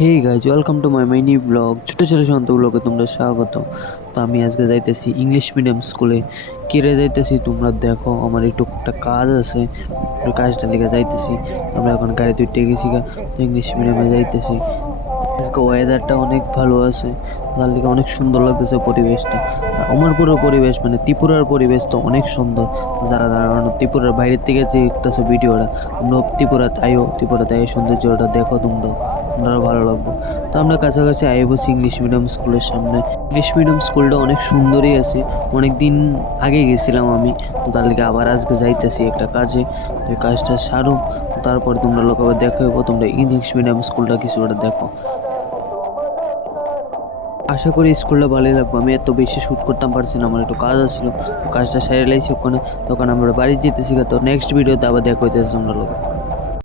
Hey guys, welcome to my mini blog. ছোটো ছোটো শান্ত ব্লগে তোমরা স্বাগত। তো আমি আজকে যাইতেছি ইংলিশ মিডিয়াম স্কুলে। কিরে যাইতেছি তোমরা দেখো, আমার একটু একটা কাজ আছে, ওই কাজটা লিগে যাইতেছি। আমরা এখন গাড়িতে উঠে গেছি গা, তো ইংলিশ মিডিয়ামে যাইতেছি। আজকে ওয়েদারটা অনেক ভালো আছে, তার লিগে অনেক সুন্দর লাগতেছে পরিবেশটা। আর আমার পুরো পরিবেশ মানে ত্রিপুরার পরিবেশ তো অনেক সুন্দর। যারা যারা ত্রিপুরার বাইরের থেকে যে দেখতেছো ভিডিওটা, তোমরা ত্রিপুরাতে আইও, ত্রিপুরাতে আই সৌন্দর্যটা দেখো, তোমরা ভালো লাগবে। তো আমরা কাছাকাছি আই বসি ইংলিশ মিডিয়াম স্কুলের সামনে। ইংলিশ মিডিয়াম স্কুলটা অনেক সুন্দরই আছে, অনেক দিন আগে গেছিলাম আমি, তো তার লিগে আবার আজকে যাইতেছি একটা কাজে। ওই কাজটা সারো, তারপর তোমরা লোক আবার দেখো, তোমরা ইংলিশ মিডিয়াম স্কুলটা কিছু একটা দেখো। আশা করি স্কুলটা ভালোই লাগবে। আমি এত বেশি শ্যুট করতাম পারছি না, আমার একটু কাজ আসছিল, তো কাজটা সেরে লাইছি ওখানে। তখন আমরা বাড়ি যেতেছি, তো নেক্সট ভিডিওতে আবার দেখা হইতেছে তোমরা লোক।